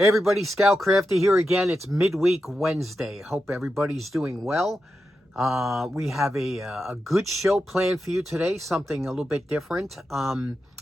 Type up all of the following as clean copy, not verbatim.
Hey everybody, Scoutcrafty here again. It's midweek Wednesday. Hope everybody's doing well. We have a good show planned for you today, something a little bit different.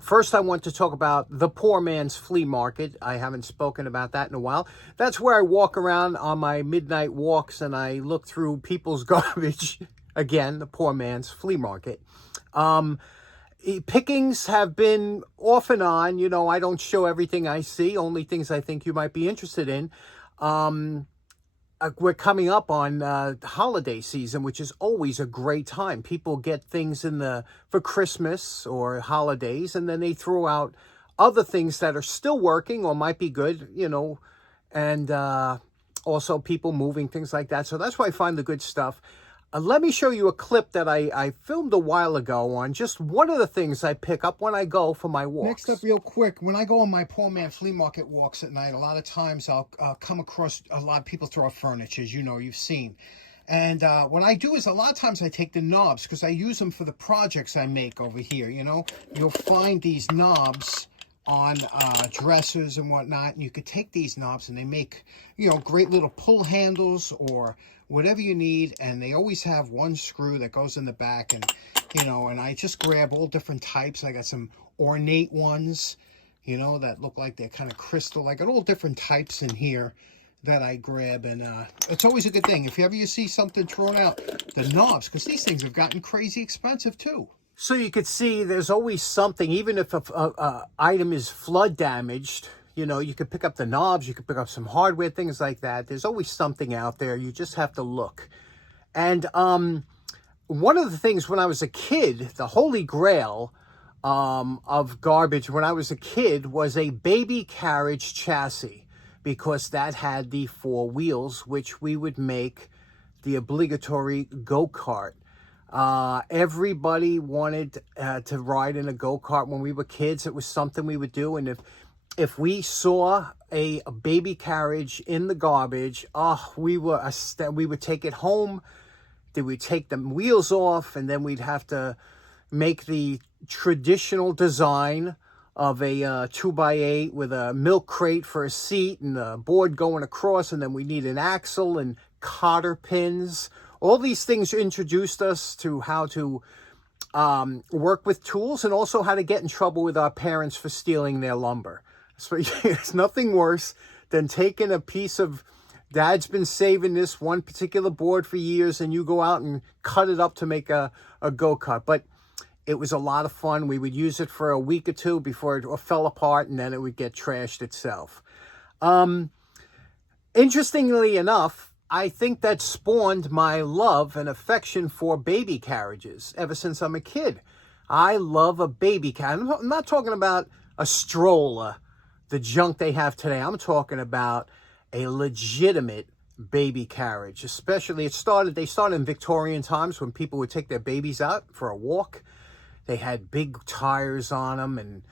First, I want to talk about the poor man's flea market. I haven't spoken about that in a while. That's where I walk around on my midnight walks and I look through people's garbage. Again, the poor man's flea market. Pickings have been off and on. You know, I don't show everything I see, only things I think you might be interested in. We're coming up on holiday season, which is always a great time. People get things for Christmas or holidays, and then they throw out other things that are still working or might be good, you know, and also people moving, things like that. So that's why I find the good stuff. Let me show you a clip that I filmed a while ago on just one of the things I pick up when I go for my walks. Next up, real quick, when I go on my poor man flea market walks at night, a lot of times I'll come across a lot of people throw out furniture, you know, you've seen. And what I do is a lot of times I take the knobs because I use them for the projects I make over here, you know. You'll find these knobs on dressers and whatnot, and you could take these knobs and they make, you know, great little pull handles or whatever you need, and they always have one screw that goes in the back, and you know, and I just grab all different types. I got some ornate ones, you know, that look like they're kind of crystal. I got all different types in here that I grab, and it's always a good thing if you see something thrown out, the knobs, because these things have gotten crazy expensive too. So you could see there's always something, even if a item is flood damaged, you know, you could pick up the knobs, you could pick up some hardware, things like that. There's always something out there. You just have to look. And one of the things when I was a kid, the holy grail of garbage when I was a kid was a baby carriage chassis, because that had the 4 wheels, which we would make the obligatory go-kart. Everybody wanted to ride in a go-kart when we were kids. It was something we would do. And if we saw a baby carriage in the garbage, we would take it home. Then we'd take the wheels off, and then we'd have to make the traditional design of a 2x8 with a milk crate for a seat and a board going across, and then we need an axle and cotter pins. All these things introduced us to how to work with tools, and also how to get in trouble with our parents for stealing their lumber. So it's nothing worse than taking a piece of, Dad's been saving this one particular board for years, and you go out and cut it up to make a go-kart. But it was a lot of fun. We would use it for a week or two before it fell apart, and then it would get trashed itself. Interestingly enough, I think that spawned my love and affection for baby carriages ever since I'm a kid. I love a baby carriage. I'm not talking about a stroller, the junk they have today. I'm talking about a legitimate baby carriage. Especially, they started in Victorian times when people would take their babies out for a walk. They had big tires on them, and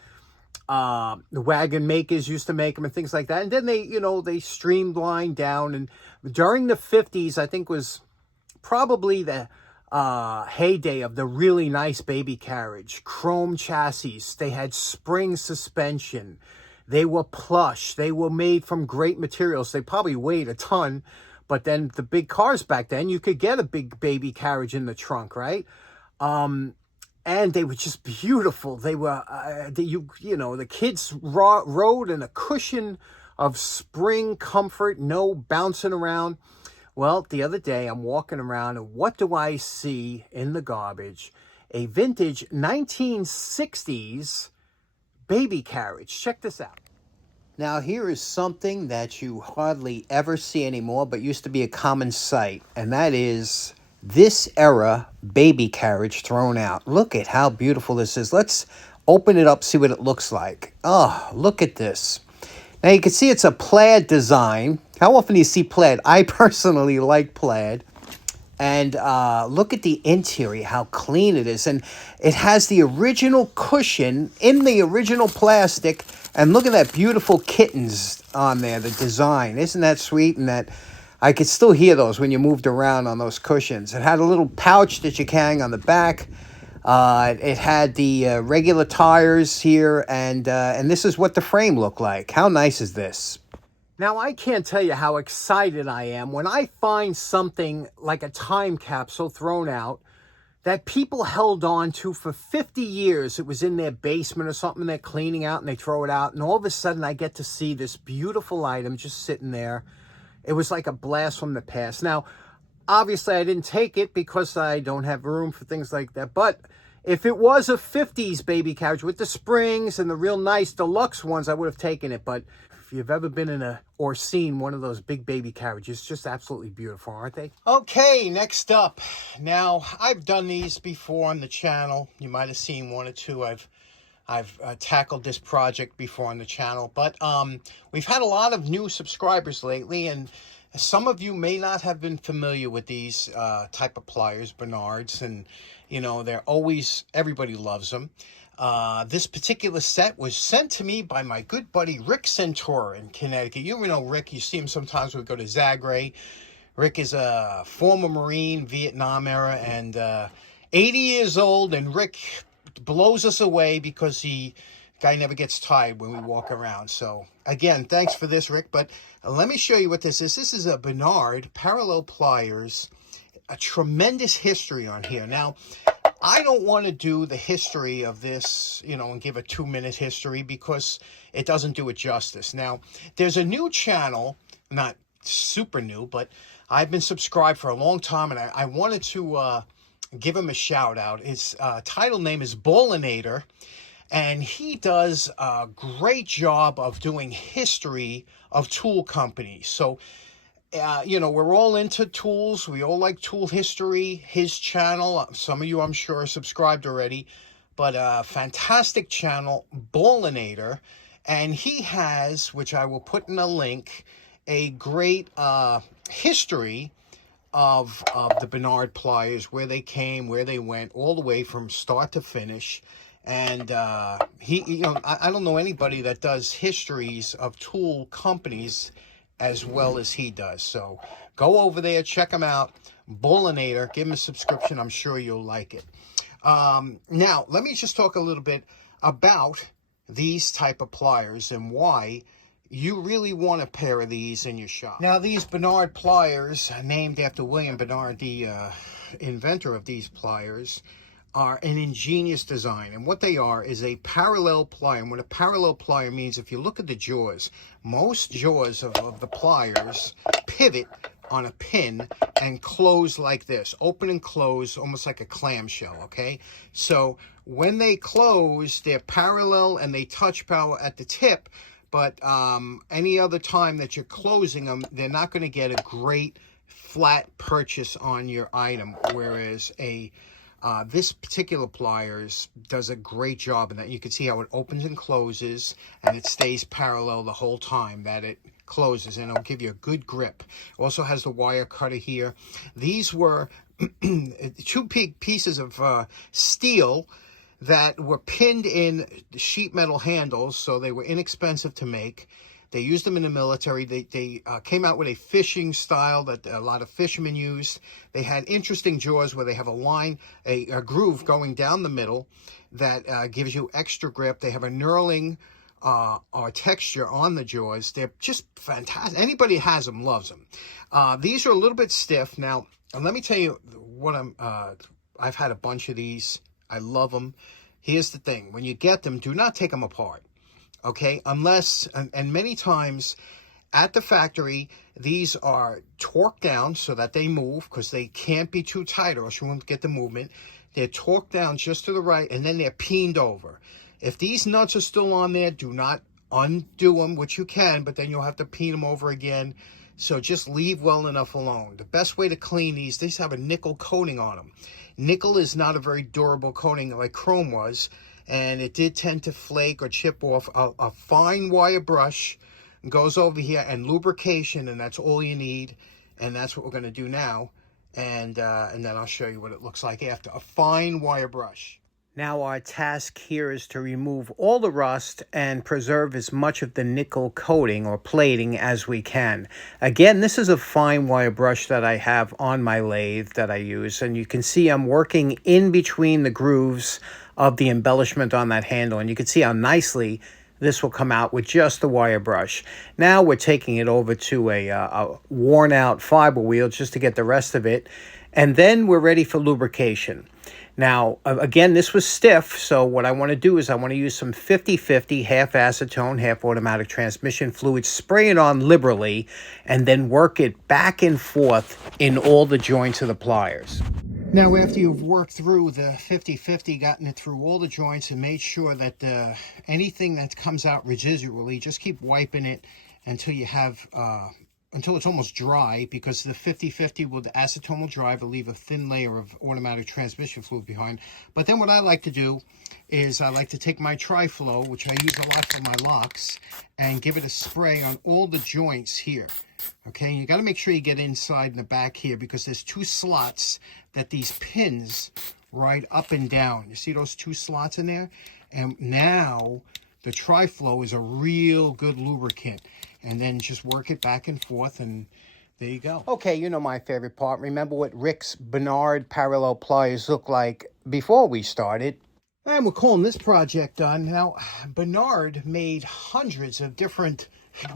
the wagon makers used to make them and things like that. And then they streamlined down. And during the 50s, I think was probably the heyday of the really nice baby carriage. Chrome chassis. They had spring suspension. They were plush. They were made from great materials. They probably weighed a ton. But then the big cars back then, you could get a big baby carriage in the trunk, right? And they were just beautiful. They were, the kids rode in a cushion of spring comfort, no bouncing around. Well, the other day I'm walking around, and what do I see in the garbage? A vintage 1960s baby carriage. Check this out. Now, here is something that you hardly ever see anymore, but used to be a common sight, and that is this era baby carriage thrown out. Look at how beautiful this is. Let's open it up, see what it looks like. Oh, look at this. Now, you can see it's a plaid design. How often do you see plaid? I personally like plaid. And look at the interior, how clean it is. And it has the original cushion in the original plastic. And look at that beautiful kittens on there, the design. Isn't that sweet? And that I could still hear those when you moved around on those cushions. It had a little pouch that you can hang on the back. It had the regular tires here. And this is what the frame looked like. How nice is this? Now, I can't tell you how excited I am when I find something like a time capsule thrown out that people held on to for 50 years. It was in their basement or something they're cleaning out and they throw it out. And all of a sudden I get to see this beautiful item just sitting there. It was like a blast from the past. Now, obviously I didn't take it because I don't have room for things like that. But if it was a 50s baby carriage with the springs and the real nice deluxe ones, I would have taken it. But if you've ever been in or seen one of those big baby carriages, just absolutely beautiful, aren't they? Okay, next up. Now, I've done these before on the channel. You might have seen one or two. I've tackled this project before on the channel, but we've had a lot of new subscribers lately, and some of you may not have been familiar with these type of pliers, Bernards, and you know, everybody loves them. This particular set was sent to me by my good buddy Rick Centore in Connecticut. You know Rick, you see him sometimes when we go to Zagreb. Rick is a former Marine, Vietnam era, and 80 years old, and Rick blows us away because guy never gets tired when we walk around. So again, thanks for this, Rick. But let me show you what this is. This is a Bernard parallel pliers. A tremendous history on here. Now, I don't want to do the history of this, you know, and give a 2-minute history because it doesn't do it justice. Now, there's a new channel, not super new, but I've been subscribed for a long time, and I wanted to give him a shout out. His title name is Ballinator, and he does a great job of doing history of tool companies. So, you know, we're all into tools. We all like tool history. His channel, some of you I'm sure are subscribed already, but a fantastic channel, Ballinator. And he has, which I will put in a link, a great history of the Bernard pliers, where they came, where they went, all the way from start to finish. And you know, I don't know anybody that does histories of tool companies as well as he does. So go over there, check him out. Ballinator, give him a subscription. I'm sure you'll like it. Now, let me just talk a little bit about these type of pliers and why you really want a pair of these in your shop. Now, these Bernard pliers, named after William Bernard, the inventor of these pliers, are an ingenious design. And what they are is a parallel plier. And what a parallel plier means, if you look at the jaws, most jaws of the pliers pivot on a pin and close like this, open and close, almost like a clamshell, okay? So when they close, they're parallel and they touch power at the tip, but any other time that you're closing them, they're not going to get a great flat purchase on your item, whereas this particular pliers does a great job in that. You can see how it opens and closes, and it stays parallel the whole time that it closes, and it'll give you a good grip. It also has the wire cutter here. These were two pieces of steel that were pinned in sheet metal handles, so they were inexpensive to make. They used them in the military. They came out with a fishing style that a lot of fishermen used. They had interesting jaws where they have a line, a groove going down the middle that gives you extra grip. They have a knurling or texture on the jaws. They're just fantastic. Anybody who has them loves them. These are a little bit stiff. Now, let me tell you what I've had a bunch of these. I love them. Here's the thing. When you get them, do not take them apart. Okay, unless, and many times at the factory, these are torqued down so that they move, because they can't be too tight or else you won't get the movement. They're torqued down just to the right, and then they're peened over. If these nuts are still on there, do not undo them, which you can, but then you'll have to peen them over again. So just leave well enough alone. The best way to clean these have a nickel coating on them. Nickel is not a very durable coating like chrome was, and it did tend to flake or chip off. A fine wire brush goes over here, and lubrication, and that's all you need. And that's what we're going to do now. And then I'll show you what it looks like after. A fine wire brush. Now our task here is to remove all the rust and preserve as much of the nickel coating or plating as we can. Again, this is a fine wire brush that I have on my lathe that I use, and you can see I'm working in between the grooves of the embellishment on that handle, and you can see how nicely this will come out with just the wire brush. Now we're taking it over to a worn out fiber wheel just to get the rest of it. And then we're ready for lubrication. Now, again, this was stiff, so what I want to do is I want to use some 50-50, half acetone, half automatic transmission fluid, spray it on liberally, and then work it back and forth in all the joints of the pliers. Now, after you've worked through the 50-50, gotten it through all the joints and made sure that anything that comes out residually, just keep wiping it until you have until it's almost dry, because the 50-50 will, the acetone will dry, will leave a thin layer of automatic transmission fluid behind. But then what I like to do is I like to take my Tri-Flow, which I use a lot for my locks, and give it a spray on all the joints here. Okay, you got to make sure you get inside in the back here, because there's two slots that these pins ride up and down. You see those two slots in there? And now the Tri-Flow is a real good lubricant. And then just work it back and forth, and there you go. Okay, you know my favorite part. Remember what Rick's Bernard parallel pliers looked like before we started? And we're calling this project done. Now, Bernard made hundreds of different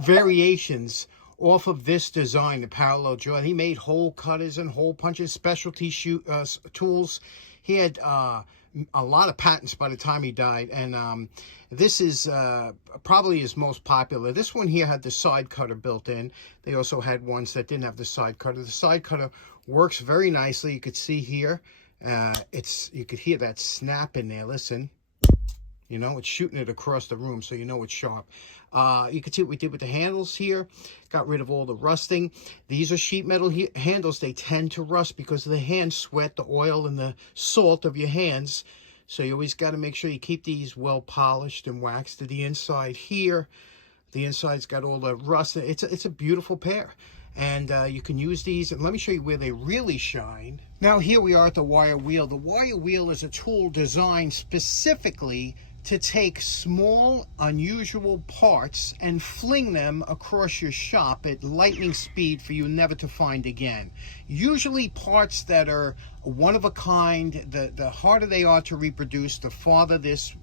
variations off of this design, the parallel jaw. He made hole cutters and hole punches, specialty tools. He had a lot of patents by the time he died, and this is probably his most popular. This one here had the side cutter built in. They also had ones that didn't have the side cutter. The side cutter works very nicely. You could see here, you could hear that snap in there. Listen, you know, it's shooting it across the room, so you know it's sharp. You can see what we did with the handles here. Got rid of all the rusting. These are sheet metal handles. They tend to rust because of the hand sweat, the oil, and the salt of your hands. So you always got to make sure you keep these well polished and waxed to the inside here. The inside's got all the rust. It's a beautiful pair. And you can use these. And let me show you where they really shine. Now here we are at the wire wheel. The wire wheel is a tool designed specifically to take small, unusual parts and fling them across your shop at lightning speed for you never to find again. Usually parts that are one of a kind, the harder they are to reproduce, the farther this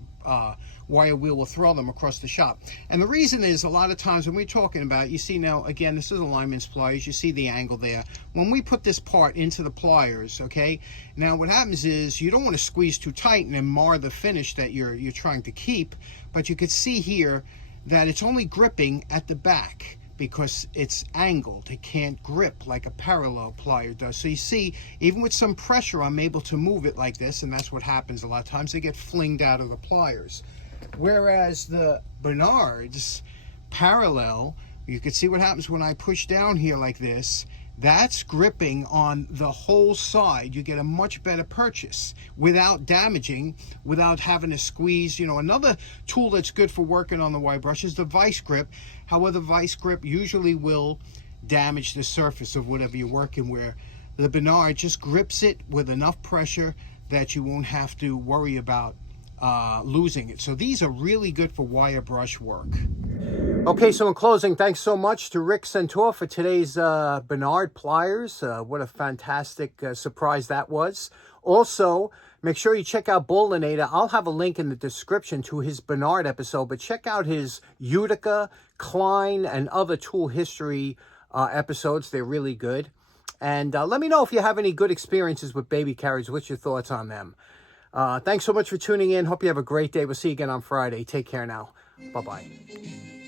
wire wheel will throw them across the shop. And the reason is, a lot of times when we're talking about, you see now, again, this is alignments pliers, you see the angle there. When we put this part into the pliers, okay, now what happens is you don't want to squeeze too tight and then mar the finish that you're trying to keep, but you could see here that it's only gripping at the back because it's angled. It can't grip like a parallel plier does. So you see, even with some pressure, I'm able to move it like this, and that's what happens a lot of times. They get flinged out of the pliers. Whereas the Bernard's parallel, you can see what happens when I push down here like this. That's gripping on the whole side. You get a much better purchase without damaging, without having to squeeze. You know, another tool that's good for working on the wire brush is the vice grip. However, the vice grip usually will damage the surface of whatever you're working with. The Bernard just grips it with enough pressure that you won't have to worry about losing it. So these are really good for wire brush work. Okay, so in closing, thanks so much to Rick Centore for today's Bernard pliers. What a fantastic surprise that was. Also, make sure you check out Bullinator. I'll have a link in the description to his Bernard episode, but check out his Utica, Klein, and other tool history episodes. They're really good. And let me know if you have any good experiences with baby carriages. What's your thoughts on them? Thanks so much for tuning in. Hope you have a great day. We'll see you again on Friday. Take care now. Bye-bye.